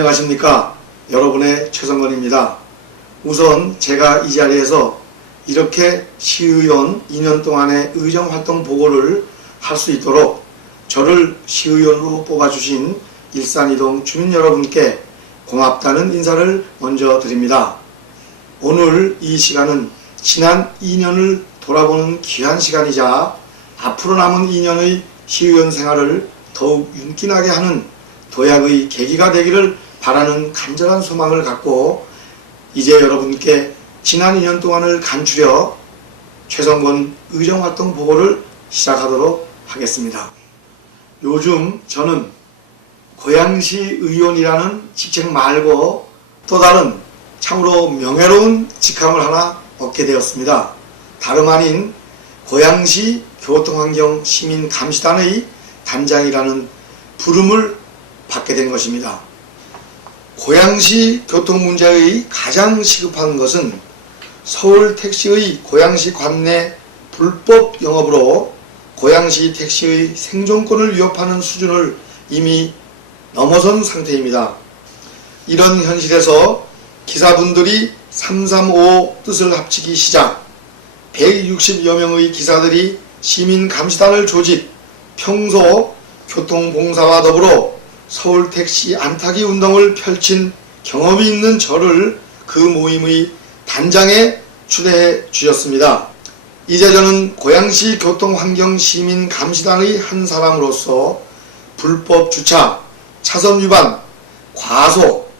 안녕하십니까. 여러분의 최성건입니다. 우선 제가 이 자리에서 이렇게 시의원 2년 동안의 의정활동 보고를 할 수 있도록 저를 시의원으로 뽑아주신 일산이동 주민 여러분께 고맙다는 인사를 먼저 드립니다. 오늘 이 시간은 지난 2년을 돌아보는 귀한 시간이자 앞으로 남은 2년의 시의원 생활을 더욱 윤기나게 하는 도약의 계기가 되기를 바라는 간절한 소망을 갖고 이제 여러분께 지난 2년 동안을 간추려 최성건 의정활동 보고를 시작하도록 하겠습니다. 요즘 저는 고양시 의원이라는 직책 말고 또 다른 참으로 명예로운 직함을 하나 얻게 되었습니다. 다름 아닌 고양시 교통환경 시민감시단의 단장이라는 부름을 받게 된 것입니다. 고양시 교통 문제의 가장 시급한 것은 서울 택시의 고양시 관내 불법 영업으로 고양시 택시의 생존권을 위협하는 수준을 이미 넘어선 상태입니다. 이런 현실에서 기사분들이 335 뜻을 합치기 시작 160여 명의 기사들이 시민감시단을 조직, 평소 교통봉사와 더불어 서울택시 안타기 운동을 펼친 경험이 있는 저를 그 모임의 단장에 추대해 주셨습니다. 이제 저는 고양시 교통환경시민감시단의 한 사람으로서 불법 주차, 차선 위반, 과속,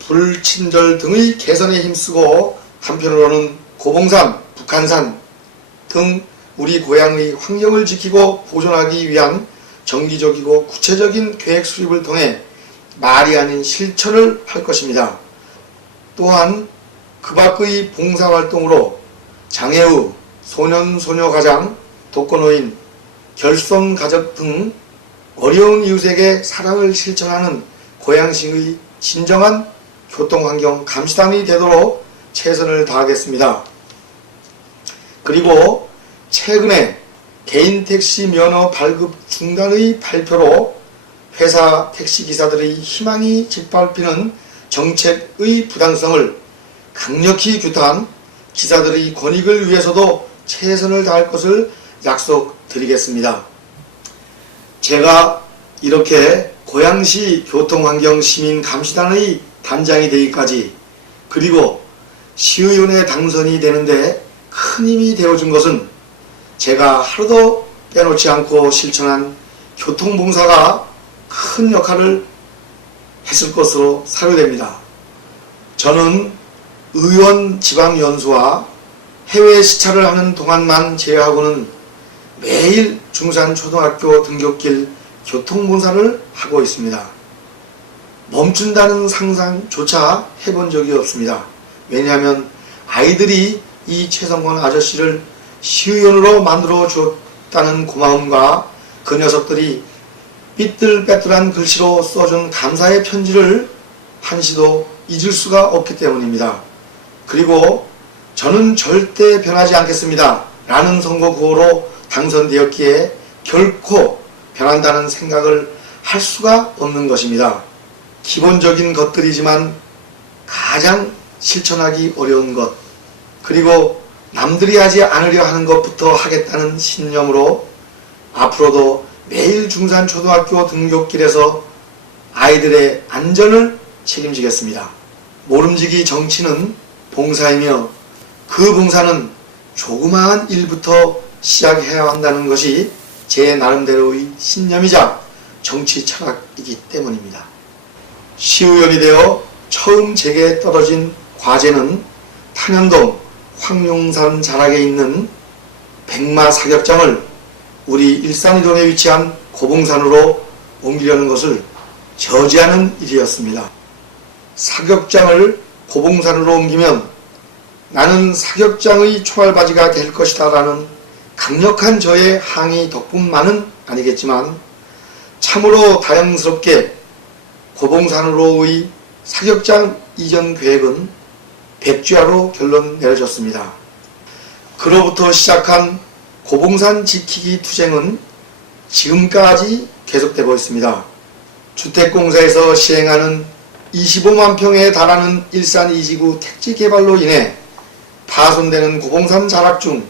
불친절 등의 개선에 힘쓰고 한편으로는 고봉산, 북한산 등 우리 고향의 환경을 지키고 보존하기 위한 정기적이고 구체적인 계획 수립을 통해 말이 아닌 실천을 할 것입니다. 또한 그 밖의 봉사활동으로 장애우, 소년, 소녀 가장, 독거노인, 결손 가족 등 어려운 이웃에게 사랑을 실천하는 고양시의 진정한 교통환경 감시단이 되도록 최선을 다하겠습니다. 그리고 최근에 개인 택시 면허 발급 중단의 발표로 회사 택시기사들의 희망이 짓밟히는 정책의 부당성을 강력히 규탄 기사들의 권익을 위해서도 최선을 다할 것을 약속드리겠습니다. 제가 이렇게 고양시 교통환경시민감시단의 단장이 되기까지 그리고 시의원에 당선이 되는데 큰 힘이 되어준 것은 제가 하루도 빼놓지 않고 실천한 교통봉사가 큰 역할을 했을 것으로 사료됩니다. 저는 의원 지방연수와 해외 시차를 하는 동안만 제외하고는 매일 중산초등학교 등굣길 교통봉사를 하고 있습니다. 멈춘다는 상상조차 해본 적이 없습니다. 왜냐하면 아이들이 이 최성건 아저씨를 시의원으로 만들어 주었다는 고마움과 그 녀석들이 삐뚤빼뚤한 글씨로 써준 감사의 편지를 한시도 잊을 수가 없기 때문입니다. 그리고 저는 절대 변하지 않겠습니다 라는 선거 구호로 당선되었기에 결코 변한다는 생각을 할 수가 없는 것입니다. 기본적인 것들이지만 가장 실천하기 어려운 것, 그리고 남들이 하지 않으려 하는 것부터 하겠다는 신념으로 앞으로도 매일 중산초등학교 등굣길에서 아이들의 안전을 책임지겠습니다. 모름지기 정치는 봉사이며 그 봉사는 조그마한 일부터 시작해야 한다는 것이 제 나름대로의 신념이자 정치 철학이기 때문입니다. 시의원이 되어 처음 제게 떨어진 과제는 탄현동 황룡산 자락에 있는 백마 사격장을 우리 일산이동에 위치한 고봉산으로 옮기려는 것을 저지하는 일이었습니다. 사격장을 고봉산으로 옮기면 나는 사격장의 총알바지가 될 것이다 라는 강력한 저의 항의 덕분만은 아니겠지만 참으로 다행스럽게 고봉산으로의 사격장 이전 계획은 백주야로 결론 내려졌습니다. 그로부터 시작한 고봉산 지키기 투쟁은 지금까지 계속되고 있습니다. 주택공사에서 시행하는 25만 평에 달하는 일산 2지구 택지 개발로 인해 파손되는 고봉산 자락 중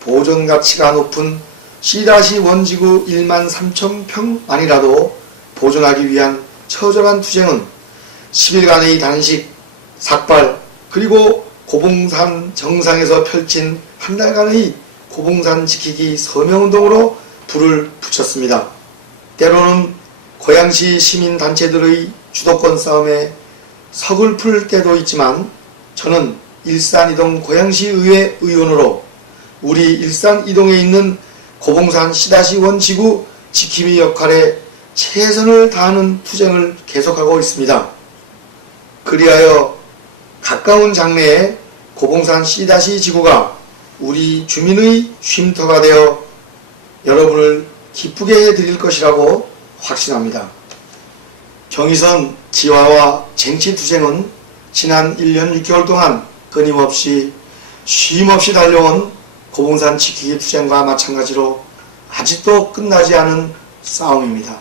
보존 가치가 높은 C-1지구 1만 3천 평만이라도 보존하기 위한 처절한 투쟁은 10일간의 단식, 삭발, 그리고 고봉산 정상에서 펼친 한 달간의 고봉산 지키기 서명운동으로 불을 붙였습니다. 때로는 고양시 시민단체들의 주도권 싸움에 서글플 때도 있지만 저는 일산이동 고양시의회 의원으로 우리 일산이동에 있는 고봉산 C-1 지구 지킴이 역할에 최선을 다하는 투쟁을 계속하고 있습니다. 그리하여 가까운 장래에 고봉산 C-지구가 우리 주민의 쉼터가 되어 여러분을 기쁘게 해드릴 것이라고 확신합니다. 경의선 지화와 쟁취투쟁은 지난 1년 6개월 동안 끊임없이 쉼없이 달려온 고봉산 지키기 투쟁과 마찬가지로 아직도 끝나지 않은 싸움입니다.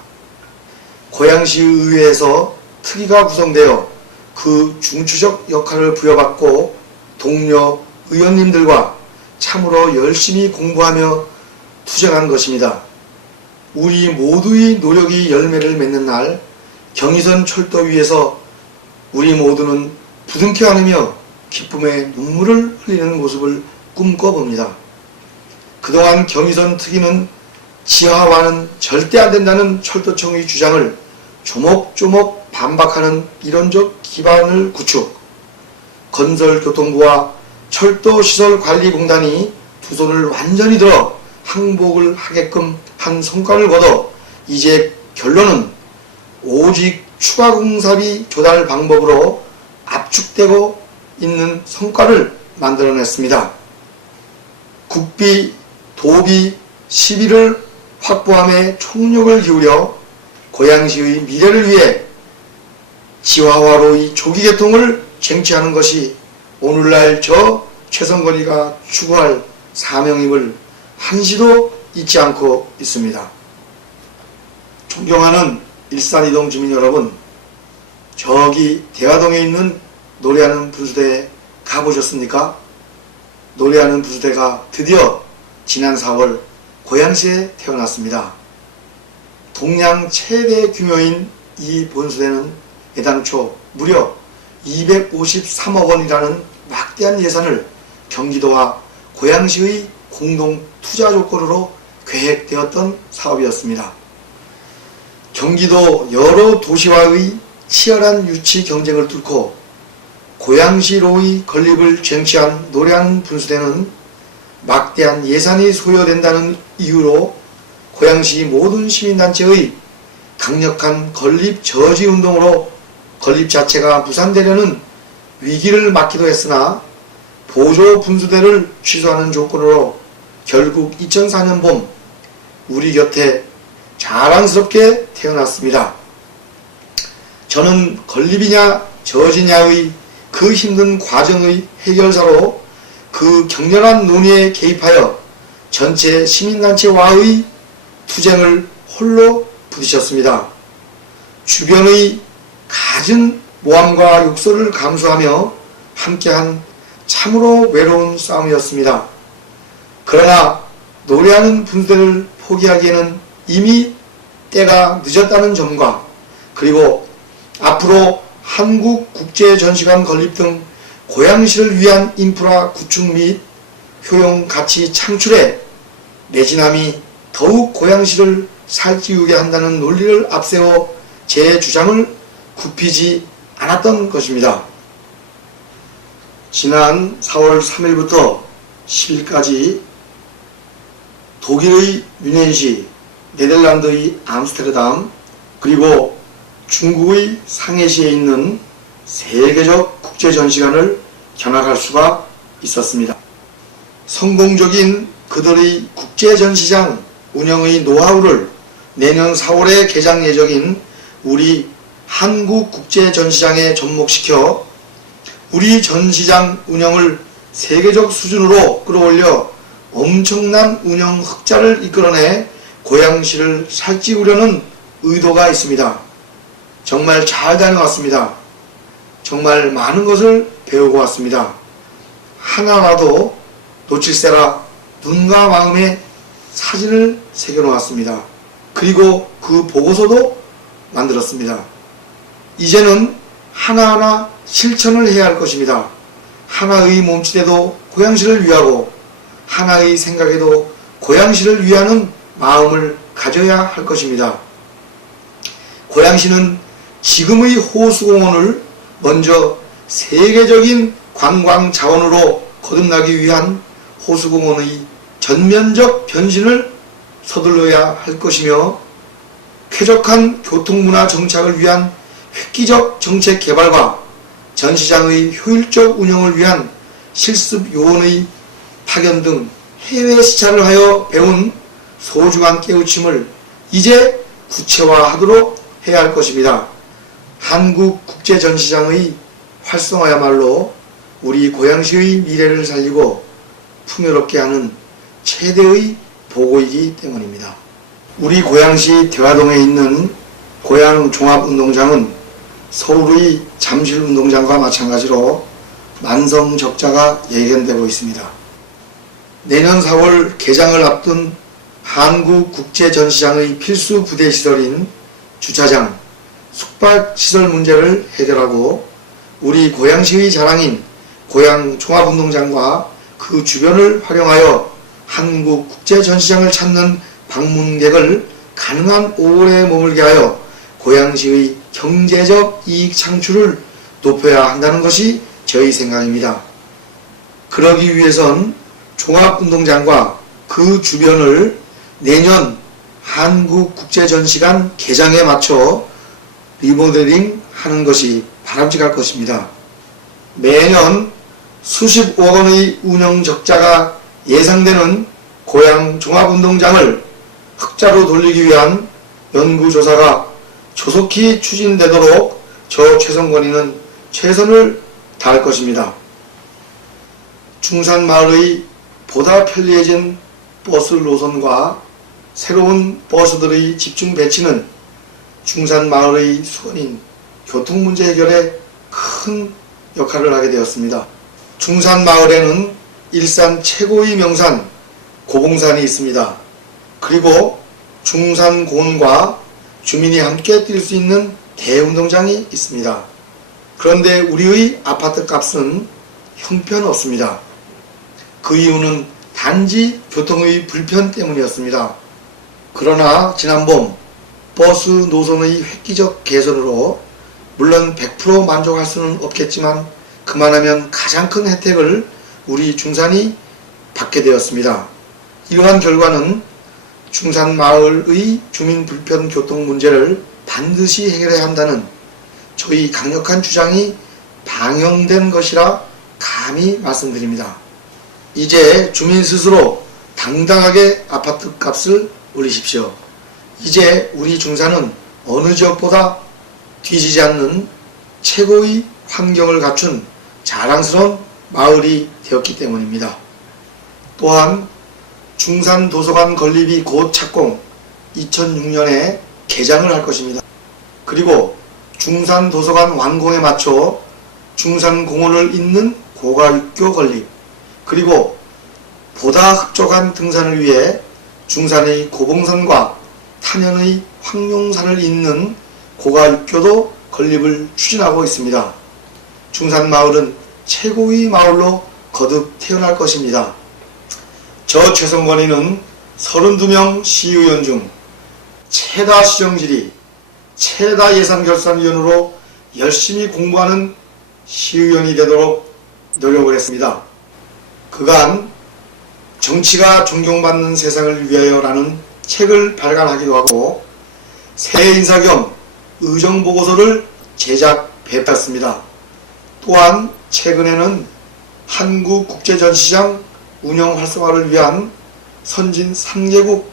고양시 의회에서 특위가 구성되어 그 중추적 역할을 부여받고 동료 의원님들과 참으로 열심히 공부하며 투쟁한 것입니다. 우리 모두의 노력이 열매를 맺는 날 경의선 철도 위에서 우리 모두는 부둥켜 안으며 기쁨의 눈물을 흘리는 모습을 꿈꿔봅니다. 그동안 경의선 특위는 지하화는 절대 안 된다는 철도청의 주장을 조목조목 반박하는 이론적 기반을 구축, 건설교통부와 철도시설관리공단이 두 손을 완전히 들어 항복을 하게끔 한 성과를 거둬 이제 결론은 오직 추가 공사비 조달 방법으로 압축되고 있는 성과를 만들어냈습니다. 국비, 도비, 시비를 확보함에 총력을 기울여 고양시의 미래를 위해 지하화로의 조기 개통을 쟁취하는 것이 오늘날 저 최성건이가 추구할 사명임을 한시도 잊지 않고 있습니다. 존경하는 일산이동 주민 여러분, 저기 대화동에 있는 노래하는 분수대에 가보셨습니까? 노래하는 분수대가 드디어 지난 4월 고양시에 태어났습니다. 동양 최대 규모인 이 분수대는 애당초 무려 253억 원이라는 막대한 예산을 경기도와 고양시의 공동 투자 조건으로 계획되었던 사업이었습니다. 경기도 여러 도시와의 치열한 유치 경쟁을 뚫고 고양시로의 건립을 쟁취한 노래하는 분수대는 막대한 예산이 소요된다는 이유로 고양시 모든 시민단체의 강력한 건립 저지 운동으로 건립 자체가 무산되려는 위기를 맞기도 했으나 보조 분수대를 취소하는 조건으로 결국 2004년 봄 우리 곁에 자랑스럽게 태어났습니다. 저는 건립이냐 저지냐의 그 힘든 과정의 해결사로 그 격렬한 논의에 개입하여 전체 시민단체와의 투쟁을 홀로 부딪혔습니다. 주변의 갖은 모함과 욕설을 감수하며 함께한 참으로 외로운 싸움이었습니다. 그러나 노래하는 분수대를 포기하기에는 이미 때가 늦었다는 점과 그리고 앞으로 한국국제전시관 건립 등 고양시를 위한 인프라 구축 및 효용 가치 창출에 매진함이 더욱 고양시를 살찌우게 한다는 논리를 앞세워 제 주장을 굽히지 않았던 것입니다. 지난 4월 3일부터 10일까지 독일의 뮌헨시, 네덜란드의 암스테르담, 그리고 중국의 상해시에 있는 세계적 국제전시관을 견학할 수가 있었습니다. 성공적인 그들의 국제전시장 운영의 노하우를 내년 4월에 개장 예정인 우리 한국국제전시장에 접목시켜 우리 전시장 운영을 세계적 수준으로 끌어올려 엄청난 운영 흑자를 이끌어내 고양시를 살찌우려는 의도가 있습니다. 정말 잘 다녀왔습니다. 정말 많은 것을 배우고 왔습니다. 하나라도 놓칠세라 눈과 마음에 사진을 새겨놓았습니다. 그리고 그 보고서도 만들었습니다. 이제는 하나하나 실천을 해야 할 것입니다. 하나의 몸짓에도 고양시를 위하고 하나의 생각에도 고양시를 위하는 마음을 가져야 할 것입니다. 고양시는 지금의 호수공원을 먼저 세계적인 관광 자원으로 거듭나기 위한 호수공원의 전면적 변신을 서둘러야 할 것이며 쾌적한 교통문화 정착을 위한 획기적 정책 개발과 전시장의 효율적 운영을 위한 실습 요원의 파견 등 해외 시찰을 하여 배운 소중한 깨우침을 이제 구체화하도록 해야 할 것입니다. 한국국제전시장의 활성화야말로 우리 고양시의 미래를 살리고 풍요롭게 하는 최대의 보고이기 때문입니다. 우리 고양시 대화동에 있는 고양종합운동장은 서울의 잠실운동장과 마찬가지로 만성적자가 예견되고 있습니다. 내년 4월 개장을 앞둔 한국국제전시장의 필수 부대시설인 주차장, 숙박시설 문제를 해결하고 우리 고양시의 자랑인 고양종합운동장과 그 주변을 활용하여 한국국제전시장을 찾는 방문객을 가능한 오래 머물게 하여 고양시의 경제적 이익 창출을 높여야 한다는 것이 저희 생각입니다. 그러기 위해선 종합운동장과 그 주변을 내년 한국국제전시관 개장에 맞춰 리모델링 하는 것이 바람직할 것입니다. 매년 수십억 원의 운영 적자가 예상되는 고양 종합운동장을 흑자로 돌리기 위한 연구조사가 조속히 추진되도록 저 최성건이는 최선을 다할 것입니다. 중산마을의 보다 편리해진 버스 노선과 새로운 버스들의 집중 배치는 중산마을의 수건인 교통문제 해결에 큰 역할을 하게 되었습니다. 중산마을에는 일산 최고의 명산 고봉산이 있습니다. 그리고 중산공원과 주민이 함께 뛸 수 있는 대운동장이 있습니다. 그런데 우리의 아파트 값은 형편없습니다. 그 이유는 단지 교통의 불편 때문이었습니다. 그러나 지난봄 버스 노선의 획기적 개선으로 물론 100% 만족할 수는 없겠지만 그만하면 가장 큰 혜택을 우리 중산이 받게 되었습니다. 이러한 결과는 중산마을의 주민 불편 교통 문제를 반드시 해결해야 한다는 저희 강력한 주장이 방영된 것이라 감히 말씀드립니다. 이제 주민 스스로 당당하게 아파트 값을 올리십시오. 이제 우리 중산은 어느 지역보다 뒤지지 않는 최고의 환경을 갖춘 자랑스러운 마을이 되었기 때문입니다. 또한 중산도서관 건립이 곧 착공 2006년에 개장을 할 것입니다. 그리고 중산도서관 완공에 맞춰 중산공원을 잇는 고가육교 건립, 그리고 보다 흡족한 등산을 위해 중산의 고봉산과 탄현의 황룡산을 잇는 고가육교도 건립을 추진하고 있습니다. 중산마을은 최고의 마을로 거듭 태어날 것입니다. 저 최성건이는 32명 시의원 중 최다 시정질의, 최다 예산결산위원으로 열심히 공부하는 시의원이 되도록 노력을 했습니다. 그간 정치가 존경받는 세상을 위하여라는 책을 발간하기도 하고 새 인사 겸 의정보고서를 제작 배포했습니다. 또한 최근에는 한국국제전시장 운영 활성화를 위한 선진 3개국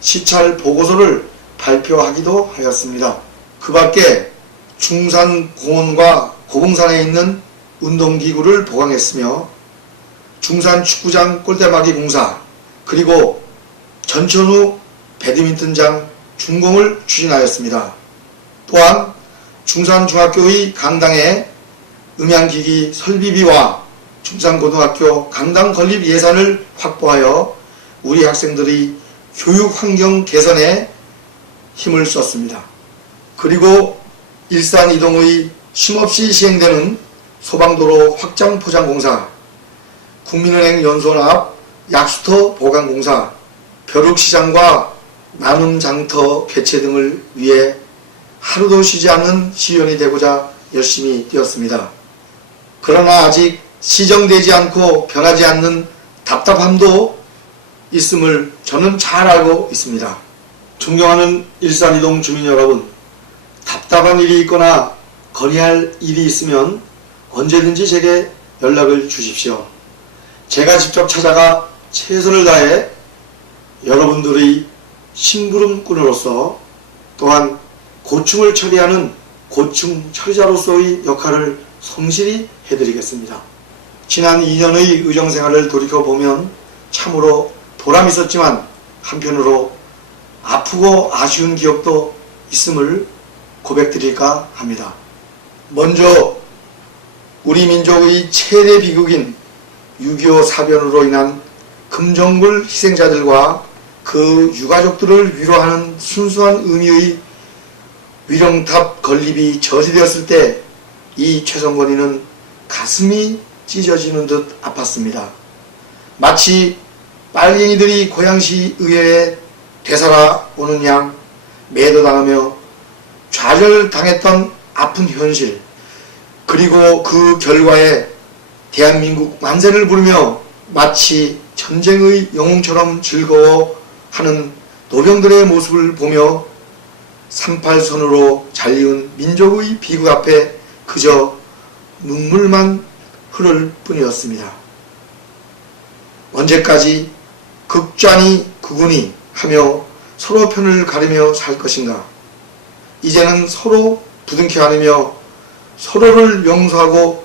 시찰 보고서를 발표하기도 하였습니다. 그 밖에 중산공원과 고봉산에 있는 운동기구를 보강했으며 중산축구장 골대막이 공사, 그리고 전천후 배드민턴장 준공을 추진하였습니다. 또한 중산중학교의 강당에 음향기기 설비비와 중산고등학교 강당 건립 예산을 확보하여 우리 학생들의 교육 환경 개선에 힘을 썼습니다. 그리고 일산 이동의 쉼없이 시행되는 소방도로 확장 포장공사, 국민은행 연수원 앞 약수터 보강공사, 벼룩시장과 나눔장터 개최 등을 위해 하루도 쉬지 않는 시의원이 되고자 열심히 뛰었습니다. 그러나 아직 시정되지 않고 변하지 않는 답답함도 있음을 저는 잘 알고 있습니다. 존경하는 일산 이동 주민 여러분, 답답한 일이 있거나 건의할 일이 있으면 언제든지 제게 연락을 주십시오. 제가 직접 찾아가 최선을 다해 여러분들의 심부름꾼으로서 또한 고충을 처리하는 고충 처리자로서의 역할을 성실히 해드리겠습니다. 지난 2년의 의정생활을 돌이켜보면 참으로 보람이 있었지만 한편으로 아프고 아쉬운 기억도 있음을 고백드릴까 합니다. 먼저 우리 민족의 최대 비극인 6.25 사변으로 인한 금정굴 희생자들과 그 유가족들을 위로하는 순수한 의미의 위령탑 건립이 저지되었을 때 이 최성건이는 가슴이 찢어지는 듯 아팠습니다. 마치 빨갱이들이 고양시 의회에 되살아오는 양 매도당하며 좌절당했던 아픈 현실, 그리고 그 결과에 대한민국 만세를 부르며 마치 전쟁의 영웅처럼 즐거워하는 노병들의 모습을 보며 38선으로 잘리운 민족의 비극 앞에 그저 눈물만 흐를 뿐이었습니다. 언제까지 극좌니 극운이 하며 서로 편을 가르며 살 것인가? 이제는 서로 부둥켜 안으며 서로를 용서하고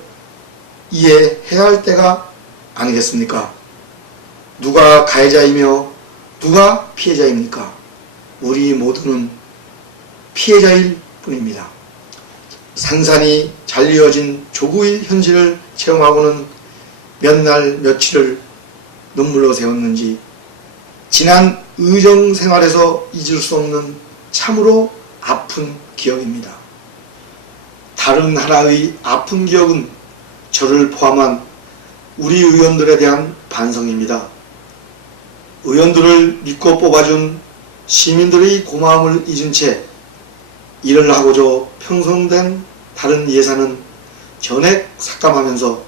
이해해야 할 때가 아니겠습니까? 누가 가해자이며 누가 피해자입니까? 우리 모두는 피해자일 뿐입니다. 산산이 잘리어진 조국의 현실을 체험하고는 몇 날 며칠을 눈물로 세웠는지 지난 의정 생활에서 잊을 수 없는 참으로 아픈 기억입니다. 다른 하나의 아픈 기억은 저를 포함한 우리 의원들에 대한 반성입니다. 의원들을 믿고 뽑아준 시민들의 고마움을 잊은 채 일을 하고자 편성된 다른 예산은 전액 삭감하면서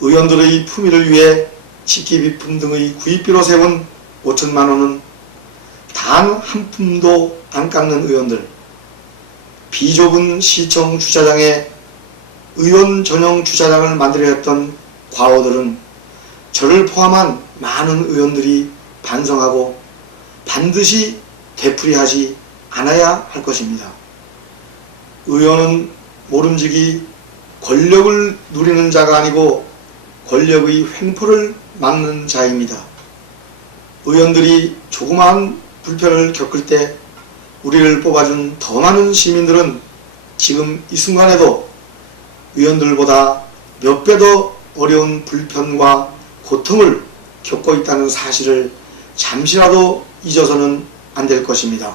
의원들의 품위를 위해 식기비품 등의 구입비로 세운 5천만 원은 단 한 푼도 안 깎는 의원들, 비좁은 시청 주차장에 의원 전용 주차장을 만들려 했던 과오들은 저를 포함한 많은 의원들이 반성하고 반드시 되풀이하지 않아야 할 것입니다. 의원은 모름지기 권력을 누리는 자가 아니고 권력의 횡포를 막는 자입니다. 의원들이 조그마한 불편을 겪을 때 우리를 뽑아준 더 많은 시민들은 지금 이 순간에도 의원들보다 몇 배 더 어려운 불편과 고통을 겪고 있다는 사실을 잠시라도 잊어서는 안 될 것입니다.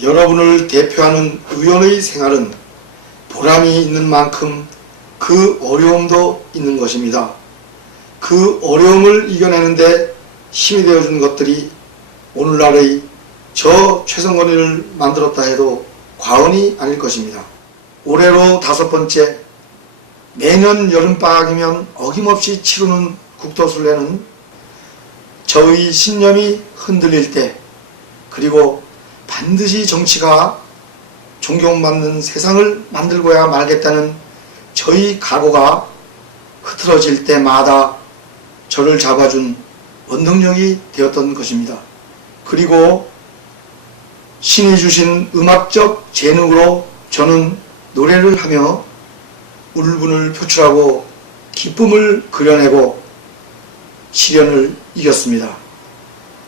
여러분을 대표하는 의원의 생활은 보람이 있는 만큼 그 어려움도 있는 것입니다. 그 어려움을 이겨내는데 힘이 되어준 것들이 오늘날의 저 최성건이를 만들었다 해도 과언이 아닐 것입니다. 올해로 5번째, 매년 여름방학이면 어김없이 치르는 국토순례는 저의 신념이 흔들릴 때, 그리고 반드시 정치가 존경받는 세상을 만들고야 말겠다는 저희 각오가 흐트러질 때마다 저를 잡아준 원동력이 되었던 것입니다. 그리고 신이 주신 음악적 재능으로 저는 노래를 하며 울분을 표출하고 기쁨을 그려내고 시련을 이겼습니다.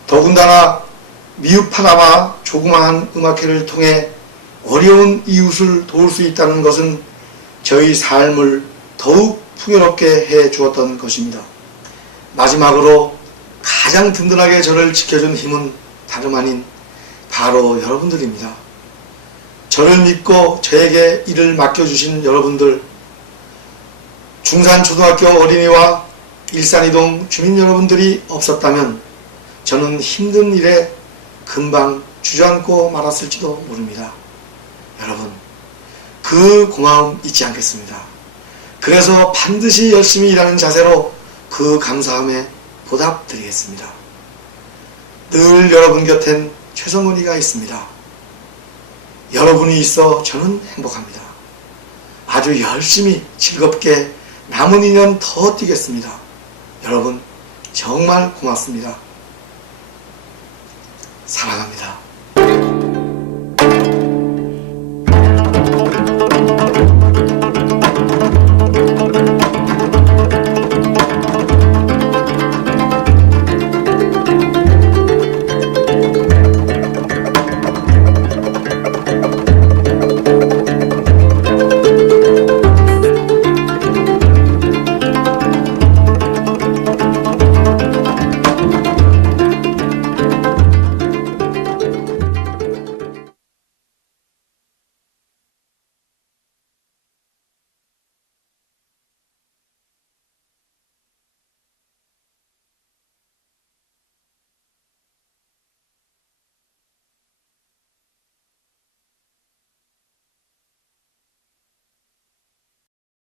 더군다나 미흡하나마 조그마한 음악회를 통해 어려운 이웃을 도울 수 있다는 것은 저희 삶을 더욱 풍요롭게 해 주었던 것입니다. 마지막으로 가장 든든하게 저를 지켜준 힘은 다름 아닌 바로 여러분들입니다. 저를 믿고 저에게 일을 맡겨주신 여러분들, 중산초등학교 어린이와 일산이동 주민 여러분들이 없었다면 저는 힘든 일에 금방 주저앉고 말았을지도 모릅니다. 여러분, 그 고마움 잊지 않겠습니다. 그래서 반드시 열심히 일하는 자세로 그 감사함에 보답드리겠습니다. 늘 여러분 곁엔 최성건이가 있습니다. 여러분이 있어 저는 행복합니다. 아주 열심히 즐겁게 남은 2년 더 뛰겠습니다. 여러분 정말 고맙습니다. 사랑합니다.